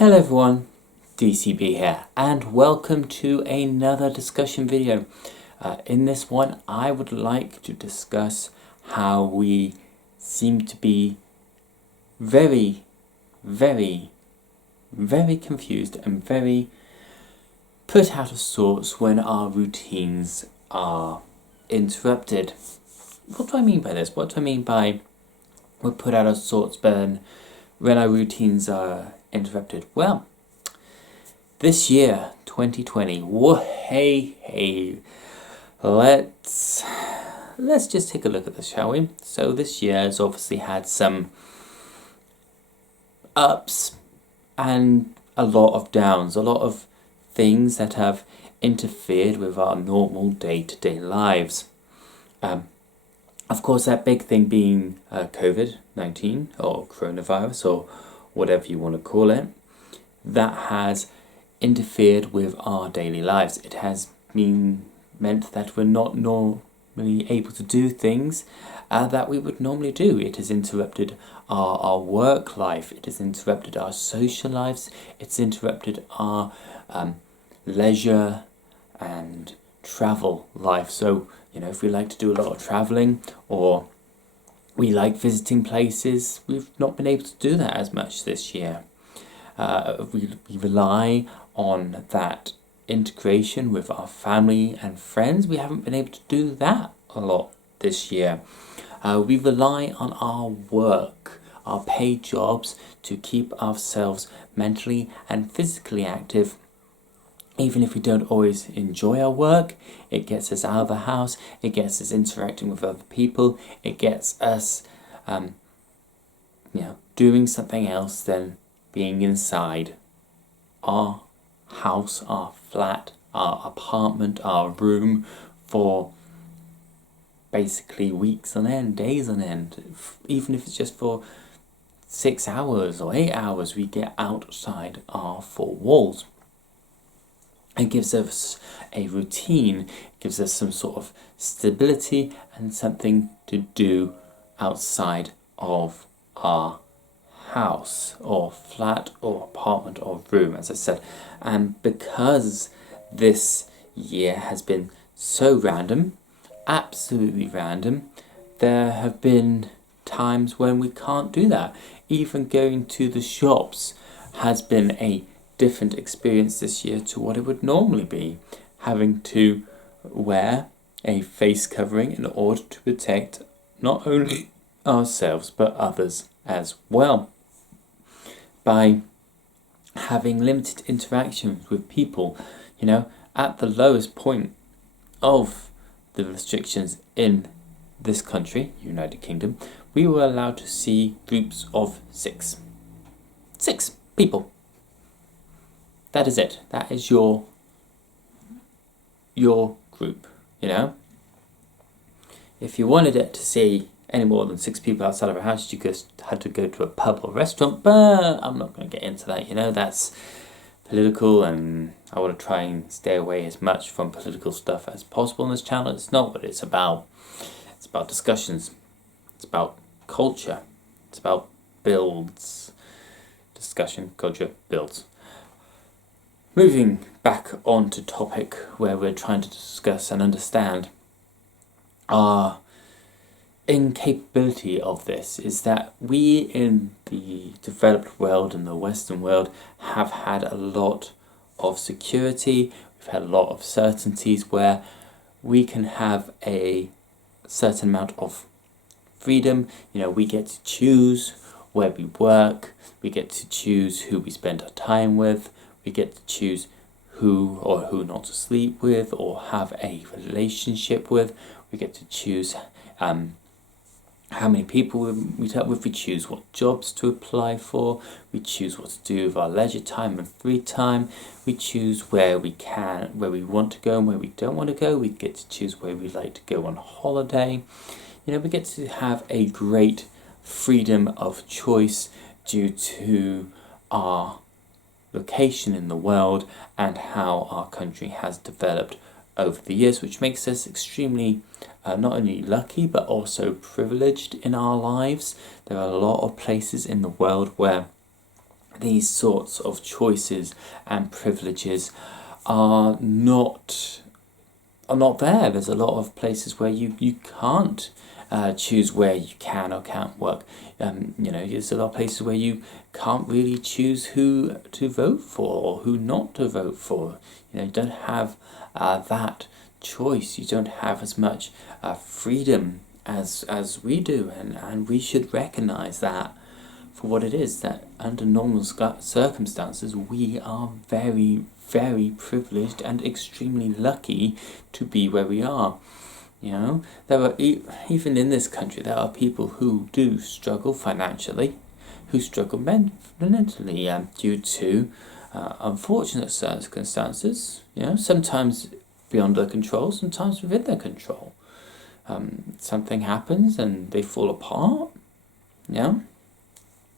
Hello everyone, DCB here, and welcome to another discussion video. In this one, I would like to discuss how we seem to be very confused and very put out of sorts when our routines are interrupted. What do I mean by this? What do I mean by we're put out of sorts when our routines are interrupted? Well, this year, 2020, let's just take a look at this, shall we? So this year has obviously had some ups and a lot of downs, a lot of things that have interfered with our normal day-to-day lives. Of course, that big thing being COVID-19 or coronavirus or whatever you want to call it, that has interfered with our daily lives. It has meant that we're not normally able to do things that we would normally do. It has interrupted our work life, it has interrupted our social lives, it's interrupted our leisure and travel life. So, if we like to do a lot of travelling or we like visiting places, we've not been able to do that as much this year. We rely on that integration with our family and friends. We haven't been able to do that a lot this year. We rely on our work, our paid jobs, to keep ourselves mentally and physically active. Even if we don't always enjoy our work, it gets us out of the house, it gets us interacting with other people, it gets us doing something else than being inside our house, our flat, our apartment, our room for basically weeks on end, days on end. Even if it's just for 6 hours or 8 hours, we get outside our four walls. It gives us a routine, it gives us some sort of stability and something to do outside of our house or flat or apartment or room, as I said. And because this year has been so random, absolutely random, there have been times when we can't do that. Even going to the shops has been a different experience this year to what it would normally be, having to wear a face covering in order to protect not only ourselves but others as well. By having limited interactions with people, at the lowest point of the restrictions in this country, United Kingdom, we were allowed to see groups of six people. That is it. That is your group, If you wanted it to see any more than 6 people outside of a house, you just had to go to a pub or restaurant, but I'm not going to get into that, That's political, and I want to try and stay away as much from political stuff as possible on this channel. It's not what it's about. It's about discussions. It's about culture. It's about builds. Discussion, culture, builds. Moving back onto topic where we're trying to discuss and understand our incapability of this, is that we in the developed world and the Western world have had a lot of security, we've had a lot of certainties where we can have a certain amount of freedom. We get to choose where we work, we get to choose who we spend our time with, we get to choose who or who not to sleep with or have a relationship with. We get to choose how many people we meet up with. We choose what jobs to apply for. We choose what to do with our leisure time and free time. We choose where we want to go and where we don't want to go. We get to choose where we like to go on holiday. We get to have a great freedom of choice due to our location in the world and how our country has developed over the years, which makes us extremely not only lucky but also privileged in our lives. There are a lot of places in the world where these sorts of choices and privileges are not there. There's a lot of places where you can't choose where you can or can't work. There's a lot of places where you can't really choose who to vote for or who not to vote for. You don't have that choice. You don't have as much freedom as we do, and we should recognize that for what it is, that under normal circumstances we are very, very privileged and extremely lucky to be where we are. There are even in this country there are people who do struggle financially, who struggle mentally due to unfortunate circumstances. Sometimes beyond their control, sometimes within their control. Something happens and they fall apart.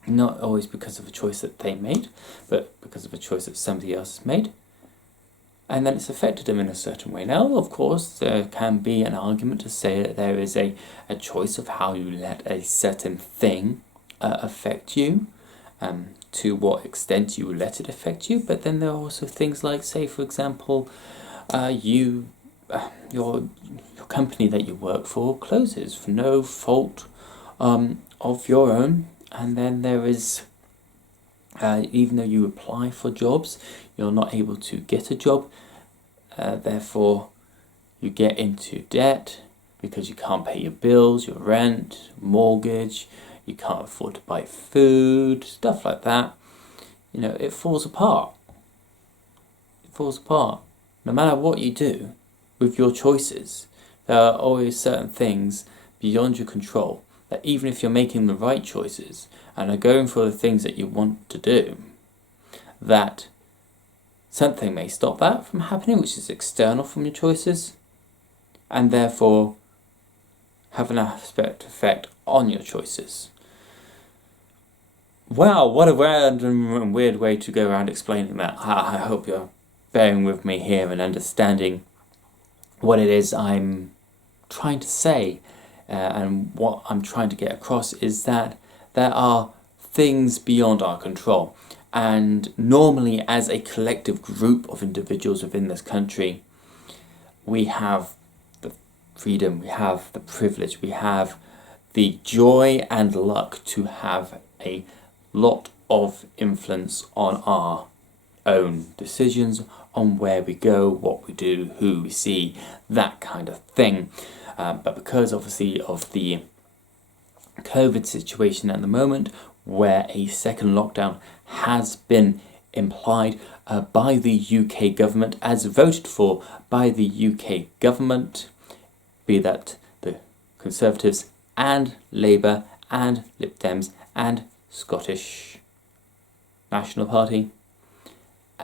Not always because of a choice that they made, but because of a choice that somebody else has made. And then it's affected them in a certain way. Now, of course, there can be an argument to say that there is a choice of how you let a certain thing affect you, to what extent you let it affect you. But then there are also things like, say, for example, your company that you work for closes for no fault of your own. And then there is, even though you apply for jobs, you're not able to get a job. Therefore, you get into debt because you can't pay your bills, your rent, mortgage, you can't afford to buy food, stuff like that. It falls apart. It falls apart. No matter what you do with your choices, there are always certain things beyond your control that even if you're making the right choices and are going for the things that you want to do, that something may stop that from happening, which is external from your choices, and therefore have an effect on your choices. Wow, what a random and weird way to go around explaining that. I hope you're bearing with me here and understanding what it is I'm trying to say. And what I'm trying to get across is that there are things beyond our control. And normally, as a collective group of individuals within this country, we have the freedom, we have the privilege, we have the joy and luck to have a lot of influence on our own decisions, on where we go, what we do, who we see, that kind of thing. But because obviously of the COVID situation at the moment, where a second lockdown has been implied by the UK government, as voted for by the UK government, be that the Conservatives and Labour and Lib Dems and Scottish National Party,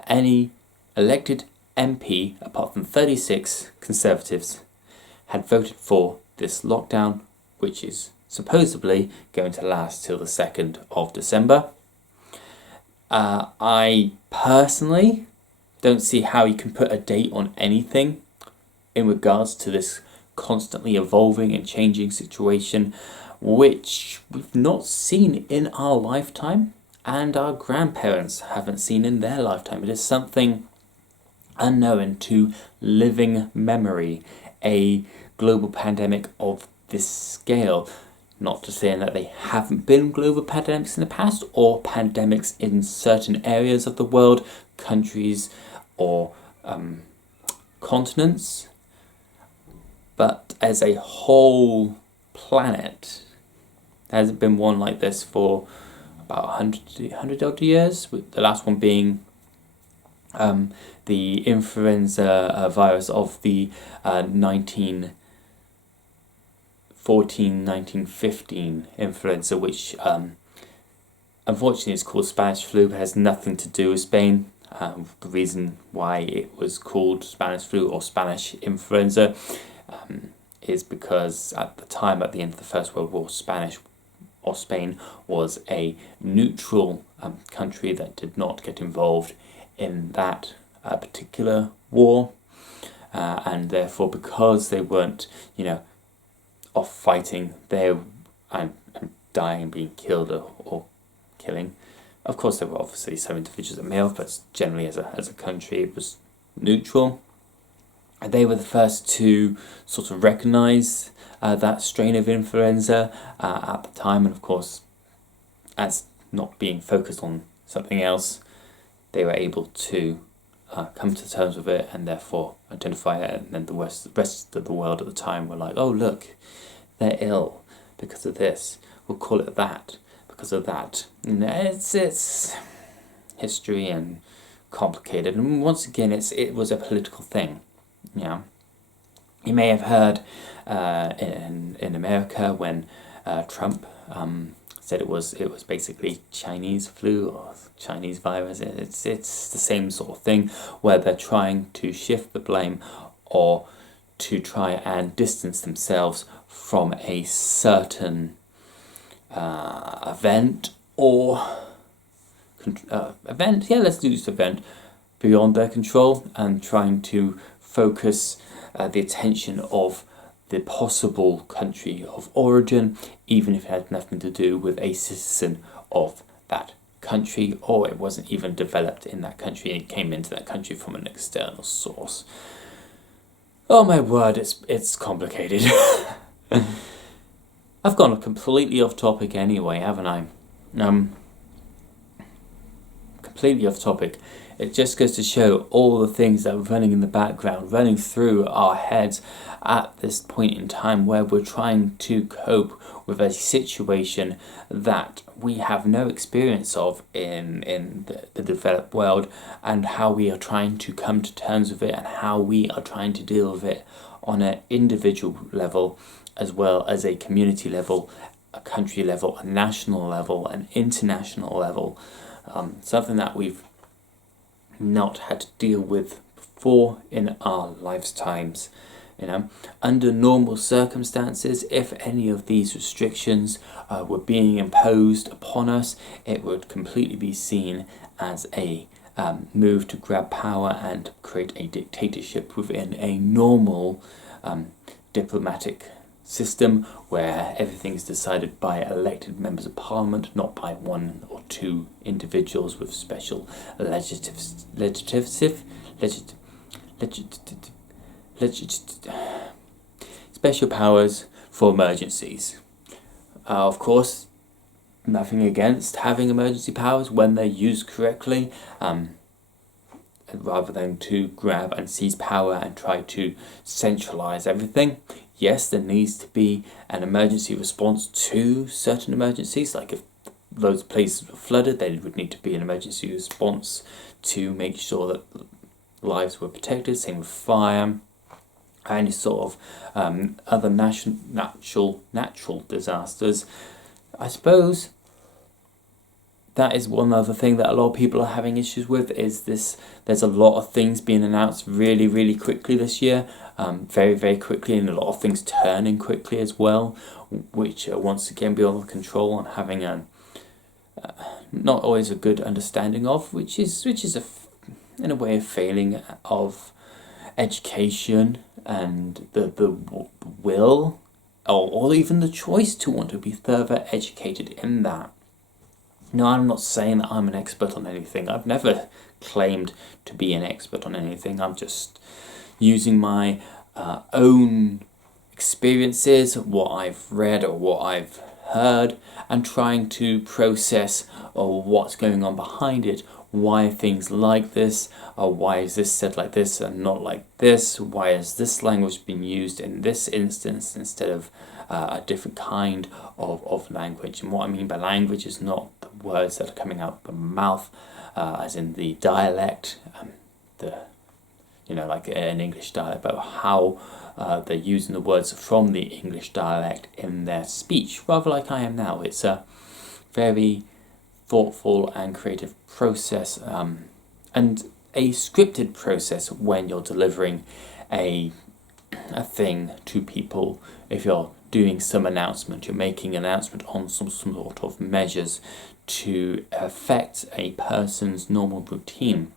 any elected MP apart from 36 Conservatives had voted for this lockdown, which is supposedly going to last till the 2nd of December. I personally don't see how you can put a date on anything in regards to this constantly evolving and changing situation, which we've not seen in our lifetime and our grandparents haven't seen in their lifetime. It is something unknown to living memory, a global pandemic of this scale. Not to say that they haven't been global pandemics in the past, or pandemics in certain areas of the world, countries or continents, but as a whole planet, there hasn't been one like this for about 100 odd years, with the last one being the influenza virus of the 1914-1915 influenza, which unfortunately is called Spanish flu, but has nothing to do with Spain. The reason why it was called Spanish flu or Spanish influenza is because at the time, at the end of the First World War, Spain was a neutral country that did not get involved in that particular war, and therefore, because they weren't, off fighting there and dying and being killed or killing, Of course, there were obviously some individuals that may have, but generally as a country, it was neutral. And they were the first to sort of recognise that strain of influenza at the time, and of course, as not being focused on something else, they were able to come to terms with it and therefore identify it. And then the rest of the world at the time were like, oh look, they're ill because of this. We'll call it that because of that. And it's history and complicated. And once again, it was a political thing. Yeah, you may have heard in America when Trump said it was basically Chinese flu or Chinese virus. It's the same sort of thing where they're trying to shift the blame or to try and distance themselves from a certain event or event. Yeah, let's do this event beyond their control and trying to focus the attention of the possible country of origin, even if it had nothing to do with a citizen of that country, or it wasn't even developed in that country, it came into that country from an external source. Oh my word, it's complicated. I've gone completely off topic anyway, haven't I? Completely off topic. It just goes to show all the things that are running in the background, running through our heads at this point in time where we're trying to cope with a situation that we have no experience of in the developed world, and how we are trying to come to terms with it and how we are trying to deal with it on an individual level as well as a community level, a country level, a national level, an international level. Something that we've not had to deal with before in our lifetimes. Under normal circumstances, if any of these restrictions were being imposed upon us, it would completely be seen as a move to grab power and create a dictatorship within a normal diplomatic system where everything is decided by elected members of parliament, not by one or two individuals with special special powers for emergencies. Of course, nothing against having emergency powers when they're used correctly, rather than to grab and seize power and try to centralize everything. Yes, there needs to be an emergency response to certain emergencies, like if those places were flooded, there would need to be an emergency response to make sure that lives were protected. Same with fire, any sort of other natural disasters. I suppose that is one other thing that a lot of people are having issues with, is this. There's a lot of things being announced really, really quickly this year, very, very quickly, and a lot of things turning quickly as well, which once again beyond control and having a not always a good understanding of, which is in a way a failing of education and the will or even the choice to want to be further educated in that. No, I'm not saying that I'm an expert on anything. I've never claimed to be an expert on anything. I'm just using my own experiences, what I've read or what I've heard, and trying to process what's going on behind it. Why things like this, or why is this said like this and not like this? Why is this language being used in this instance instead of a different kind of language? And what I mean by language is not the words that are coming out of the mouth, as in the dialect, like an English dialect, but how they're using the words from the English dialect in their speech, rather like I am now. It's a very thoughtful and creative process, and a scripted process when you're delivering a thing to people. If you're doing some announcement, you're making an announcement on some sort of measures to affect a person's normal routine.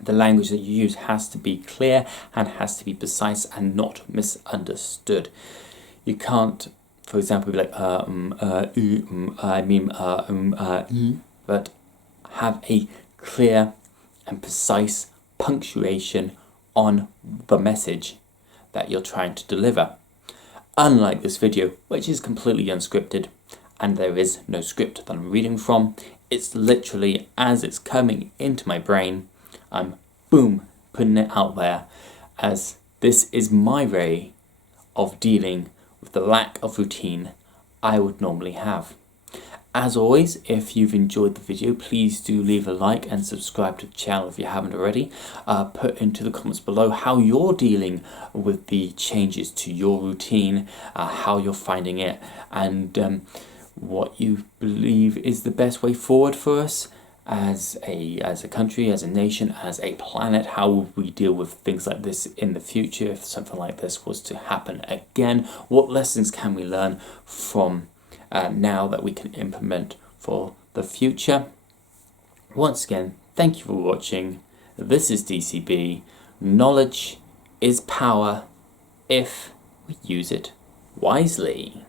The language that you use has to be clear and has to be precise and not misunderstood. You can't, for example, be like, but have a clear and precise punctuation on the message that you're trying to deliver. Unlike this video, which is completely unscripted, and there is no script that I'm reading from, it's literally as it's coming into my brain, I'm boom, putting it out there, as this is my way of dealing with the lack of routine I would normally have. As always, if you've enjoyed the video, please do leave a like and subscribe to the channel if you haven't already. Put into the comments below how you're dealing with the changes to your routine, how you're finding it, and what you believe is the best way forward for us as a country, as a nation, as a planet. How would we deal with things like this in the future if something like this was to happen again? What lessons can we learn from now that we can implement for the future? Once again, thank you for watching. This is DCB. Knowledge is power if we use it wisely.